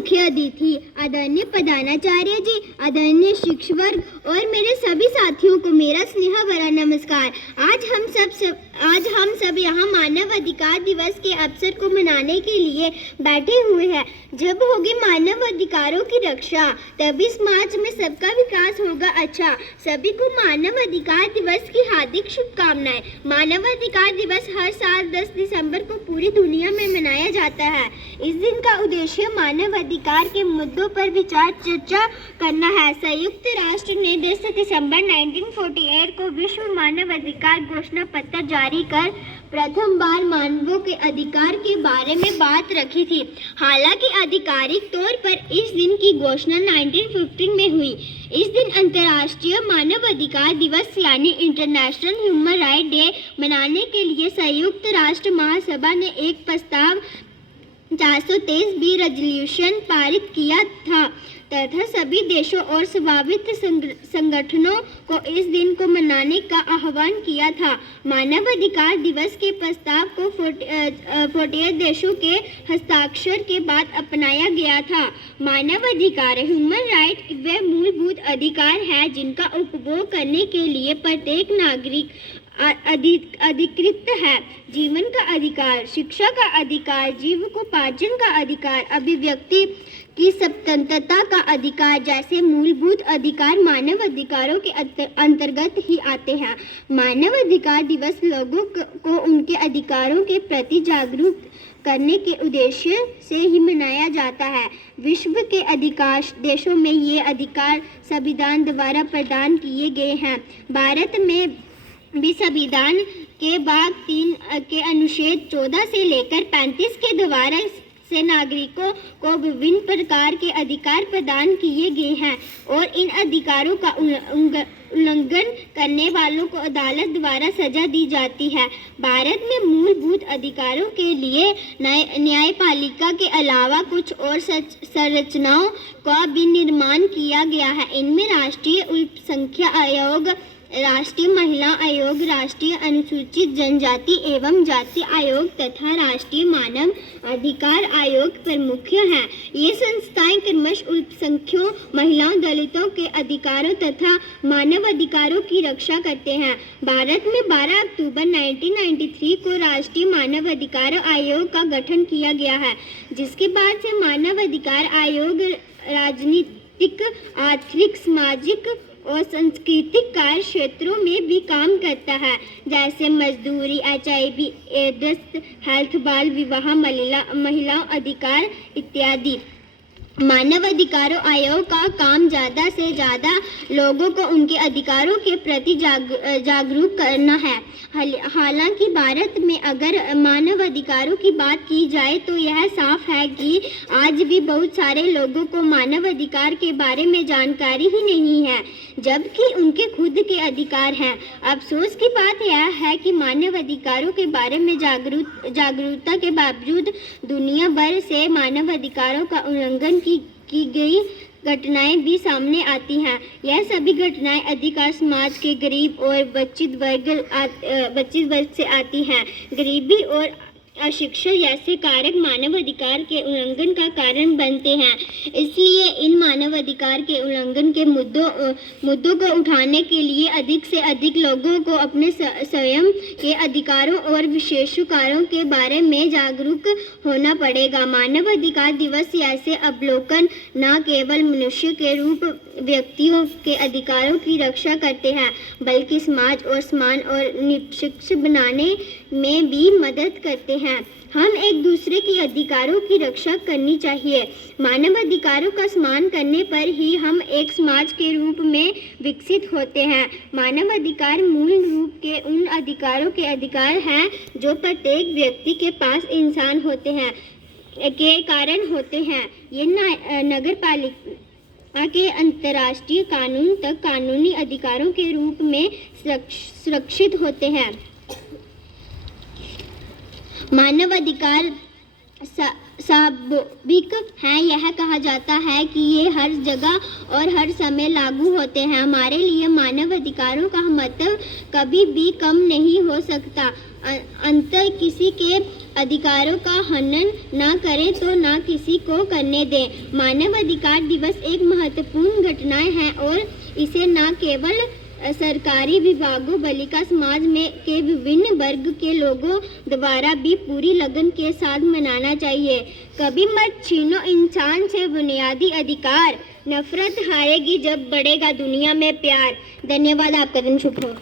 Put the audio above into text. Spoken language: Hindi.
मुख्य अतिथि आदरणीय प्रधानाचार्य जी, आदरणीय शिक्षक वर्ग और मेरे सभी साथियों को मेरा स्नेह भरा नमस्कार। आज हम सब यहाँ मानव अधिकार दिवस के अवसर को मनाने के लिए बैठे हुए हैं। जब होगी मानव अधिकारों की रक्षा, तभी समाज में सबका विकास होगा। अच्छा, सभी को मानव अधिकार दिवस की हार्दिक शुभकामनाएं। मानव अधिकार दिवस हर साल 10 दिसंबर को पूरी दुनिया में मनाया जाता है। इस दिन का उद्देश्य मानव अधिकार के मुद्दों पर विचार चर्चा करना है। संयुक्त राष्ट्र ने 10 दिसंबर 1948 को विश्व मानव अधिकार घोषणा पत्र जारी कर प्रथम बार मानवों के अधिकार के बारे में बात रखी थी। हालांकि आधिकारिक तौर पर इस दिन की घोषणा 1915 में हुई। इस दिन अंतर्राष्ट्रीय मानव अधिकार दिवस यानी इंटरनेशनल ह्यूमन राइट डे मनाने के लिए संयुक्त राष्ट्र महासभा ने एक प्रस्ताव 423 बी रेजोल्यूशन पारित किया था तथा सभी देशों और संभावित संगठनों को इस दिन को मनाने का आह्वान किया था। मानव अधिकार दिवस के प्रस्ताव को 48 देशों के हस्ताक्षर के बाद अपनाया गया था। मानव अधिकार ह्यूमन राइट वे मूलभूत अधिकार है जिनका उपभोग करने के लिए प्रत्येक नागरिक अधिकृत है। जीवन का अधिकार, शिक्षा का अधिकार, जीविकोपार्जन का अधिकार, अभिव्यक्ति की स्वतंत्रता का अधिकार जैसे मूलभूत अधिकार मानव अधिकारों के अंतर्गत ही आते हैं। मानव अधिकार दिवस लोगों को उनके अधिकारों के प्रति जागरूक करने के उद्देश्य से ही मनाया जाता है। विश्व के अधिकांश देशों में ये अधिकार संविधान द्वारा प्रदान किए गए हैं। भारत में भी संविधान के भाग 3 के अनुच्छेद 14 से लेकर 35 के द्वारा से नागरिकों को विभिन्न प्रकार के अधिकार प्रदान किए गए हैं और इन अधिकारों का उल्लंघन करने वालों को अदालत द्वारा सजा दी जाती है। भारत में मूलभूत अधिकारों के लिए न्यायपालिका के अलावा कुछ और संरचनाओं का भी निर्माण किया गया है। इनमें राष्ट्रीय अल्पसंख्यक आयोग, राष्ट्रीय महिला आयोग, राष्ट्रीय अनुसूचित जनजाति एवं जाति आयोग तथा राष्ट्रीय मानव अधिकार आयोग प्रमुख हैं। ये संस्थाएं क्रमश अल्पसंख्यकों, महिलाओं, दलितों के अधिकारों तथा मानव अधिकारों की रक्षा करते हैं। भारत में 12 अक्टूबर 1993 को राष्ट्रीय मानव अधिकार आयोग का गठन किया गया है, जिसके बाद से मानव अधिकार आयोग राजनीतिक, आर्थिक, सामाजिक और सांस्कृतिक कार्य क्षेत्रों में भी काम करता है, जैसे मजदूरी, HIV, एड्स, हेल्थ, बाल विवाह, महिलाओं अधिकार इत्यादि। मानव अधिकारों आयोग का काम ज़्यादा से ज़्यादा लोगों को उनके अधिकारों के प्रति जागरूक करना है। हालांकि भारत में अगर मानव अधिकारों की बात की जाए तो यह साफ है कि आज भी बहुत सारे लोगों को मानव अधिकार के बारे में जानकारी ही नहीं है, जबकि उनके खुद के अधिकार हैं। अफसोस की बात यह है कि मानव अधिकारों के बारे में जागरूकता के बावजूद दुनिया भर से मानव अधिकारों का उल्लंघन की गई घटनाएं भी सामने आती हैं। यह सभी घटनाएं अधिकांश समाज के गरीब और वंचित वर्ग से आती हैं। गरीबी और अशिक्षा जैसे कारक मानव अधिकार के उल्लंघन का कारण बनते हैं। इसलिए इन मानव अधिकार के उल्लंघन के मुद्दों को उठाने के लिए अधिक से अधिक लोगों को अपने स्वयं के अधिकारों और विशेषाधिकारों के बारे में जागरूक होना पड़ेगा। मानव अधिकार दिवस ऐसे अवलोकन न केवल मनुष्य के रूप व्यक्तियों के अधिकारों की रक्षा करते हैं, बल्कि समाज और समान और निष्पक्ष बनाने में भी मदद करते हैं। हम एक दूसरे के अधिकारों की रक्षा करनी चाहिए। मानव अधिकारों का सम्मान करने पर ही हम एक समाज के रूप में विकसित होते हैं। मानव अधिकार मूल रूप के उन अधिकारों के अधिकार हैं जो प्रत्येक व्यक्ति के पास इंसान होते हैं के कारण होते हैं। ये नगरपालिका के अंतर्राष्ट्रीय कानून तक कानूनी अधिकारों के रूप में सुरक्षित होते हैं। मानव अधिकार स्वाभाविक हैं। यह कहा जाता है कि ये हर जगह और हर समय लागू होते हैं। हमारे लिए मानव अधिकारों का महत्व कभी भी कम नहीं हो सकता। अंतर किसी के अधिकारों का हनन ना करें तो ना किसी को करने दें। मानव अधिकार दिवस एक महत्वपूर्ण घटना है और इसे न केवल सरकारी विभागों बल्कि समाज में के विभिन्न वर्ग के लोगों द्वारा भी पूरी लगन के साथ मनाना चाहिए। कभी मत छीनो इंसान से बुनियादी अधिकार। नफरत हारेगी जब बढ़ेगा दुनिया में प्यार। धन्यवाद। आपका दिन शुभ हो।